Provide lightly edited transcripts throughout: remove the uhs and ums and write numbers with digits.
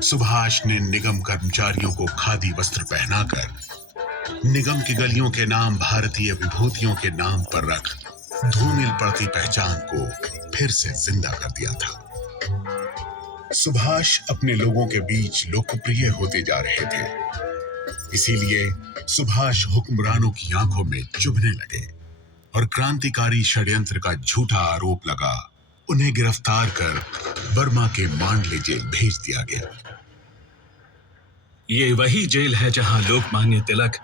सुभाष ने निगम कर्मचारियों को खादी वस्त्र पहनाकर निगम की गलियों के नाम भारतीय विभूतियों के नाम पर रख धूमिल पड़ती पहचान को फिर से जिंदा कर दिया था। सुभाष अपने लोगों के बीच लोकप्रिय होते जा रहे थे, इसीलिए सुभाष हुक्मरानों की आंखों में चुभने लगे और क्रांतिकारी षड्यंत्र का झूठा आरोप लगा उन्हें गिरफ्तार कर बर्मा के मांडले जेल भेज दिया गया। ये वही जेल है जहां लोकमान्य तिलक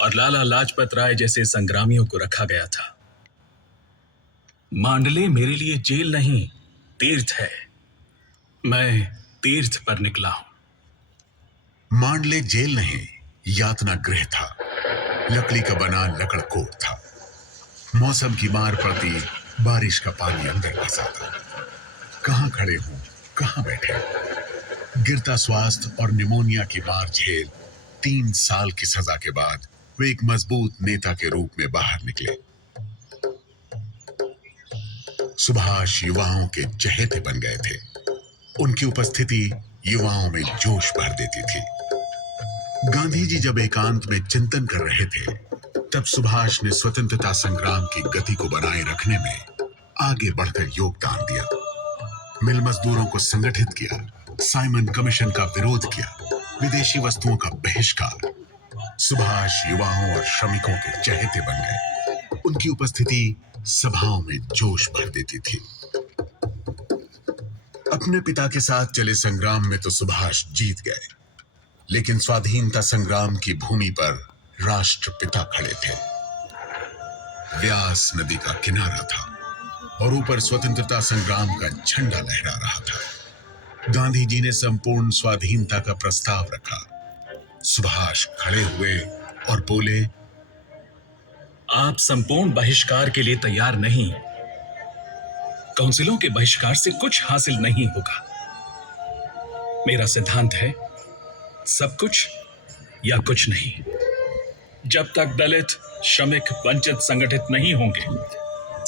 और लाला लाजपत राय जैसे संग्रामियों को रखा गया था। मांडले मेरे लिए जेल नहीं, तीर्थ है। मैं तीर्थ पर निकला हूं। मांडले जेल नहीं, यातना गृह था। लकड़ी का बना लकड़कोट था। मौसम की मार पड़ती बारिश का पानी अंदर फंसा था। कहां खड़े हूं, कहां बैठे। गिरता स्वास्थ्य और निमोनिया की मार झेल 3 साल की सजा के बाद वे एक मजबूत नेता के रूप में बाहर निकले। सुभाष युवाओं के चहेते बन गए थे। उनकी उपस्थिति युवाओं में जोश भर देती थी। गांधी जी जब एकांत में चिंतन कर रहे थे, तब सुभाष ने स्वतंत्रता संग्राम की गति को बनाए रखने में आगे बढ़कर योगदान दिया। मिल मजदूरों को संगठित किया, साइमन कमीशन का विरोध किया, विदेशी वस्तुओं का बहिष्कार। सुभाष युवाओं और श्रमिकों के चहेते बन गए। उनकी उपस्थिति सभाओं में जोश भर देती थी। अपने पिता के साथ चले संग्राम में तो सुभाष जीत गए, लेकिन स्वाधीनता संग्राम की भूमि पर राष्ट्रपिता खड़े थे। व्यास नदी का किनारा था और ऊपर स्वतंत्रता संग्राम का झंडा लहरा रहा था। गांधी जी ने संपूर्ण स्वाधीनता का प्रस्ताव रखा। सुभाष खड़े हुए और बोले, आप संपूर्ण बहिष्कार के लिए तैयार नहीं। काउंसिलों के बहिष्कार से कुछ हासिल नहीं होगा। मेरा सिद्धांत है, सब कुछ या कुछ नहीं। जब तक दलित, श्रमिक, वंचित संगठित नहीं होंगे,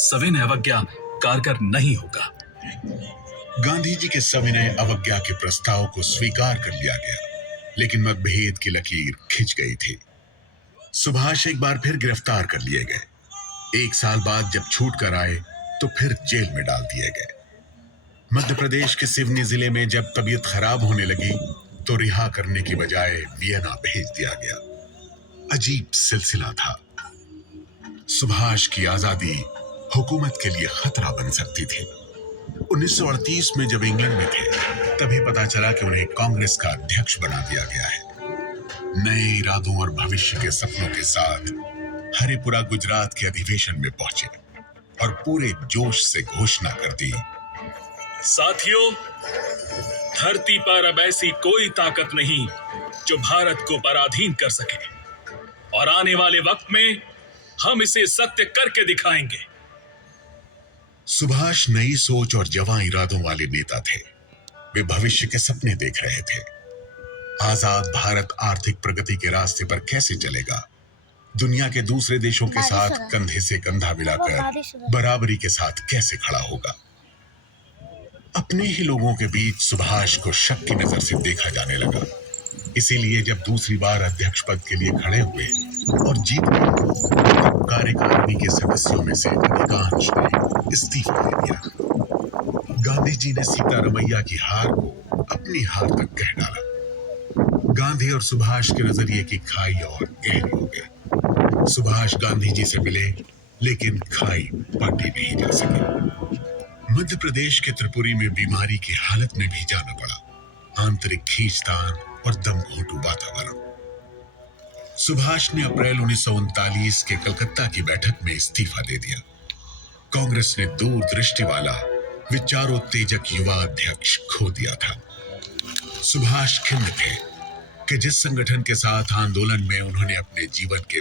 सविनय अवज्ञा कारगर नहीं होगा। गांधी जी के सविनय अवज्ञा के प्रस्ताव को स्वीकार कर लिया गया, लेकिन मतभेद की लकीर खिंच गई थी। सुभाष एक बार फिर गिरफ्तार कर लिए गए। 1 साल बाद जब छूट कर आए तो फिर जेल में डाल दिए गए। मध्य प्रदेश के सिवनी जिले में जब तबीयत खराब होने लगी तो रिहा करने की बजाय वियना भेज दिया गया। अजीब सिलसिला था। सुभाष की आजादी हुकूमत के लिए खतरा बन सकती थी। 1938 में जब इंग्लैंड में थे, तभी पता चला कि उन्हें कांग्रेस का अध्यक्ष बना दिया गया है। नए इरादों और भविष्य के सपनों के साथ हरिपुरा गुजरात के अधिवेशन में पहुंचे और पूरे जोश से घोषणा कर दी, साथियों, धरती पर अब ऐसी कोई ताकत नहीं जो भारत को पराधीन कर सके, और आने वाले वक्त में हम इसे सत्य करके दिखाएंगे। सुभाष नई सोच और जवां इरादों वाले नेता थे। वे भविष्य के सपने देख रहे थे। आजाद भारत आर्थिक प्रगति के रास्ते पर कैसे चलेगा, दुनिया के दूसरे देशों के साथ कंधे से कंधा मिलाकर बराबरी के साथ कैसे खड़ा होगा। अपने ही लोगों के बीच सुभाष को शक की नजर से देखा जाने लगा। इसीलिए जब दूसरी बार अध्यक्ष पद के लिए खड़े हुए और जीत गए, तब कार्यकारिणी के सदस्यों में से अधिकांश ने इस्तीफा दे दिया। गांधी जी ने सीतारमैया की हार को अपनी हार तक कह डाला। गांधी और सुभाष के नजरिए की खाई और गहरी हो गई। सुभाष गांधी जी से मिले, लेकिन खाई पाटी नहीं जा सके। मध्य प्रदेश के त्रिपुरी में बीमारी की हालत में भी जाना पड़ा। आंतरिक खींचतान और दमघोंटू वातावरण। सुभाष ने अप्रैल 1939 के कलकत्ता की बैठक में इस्तीफा दे दिया। कांग्रेस ने दूरदृष्टि वाला विचारोत्तेजक युवा अध्यक्ष खो दिया था। सुभाष खिन्न थे कि जिस संगठन के साथ आंदोलन में उन्होंने अपने जीवन के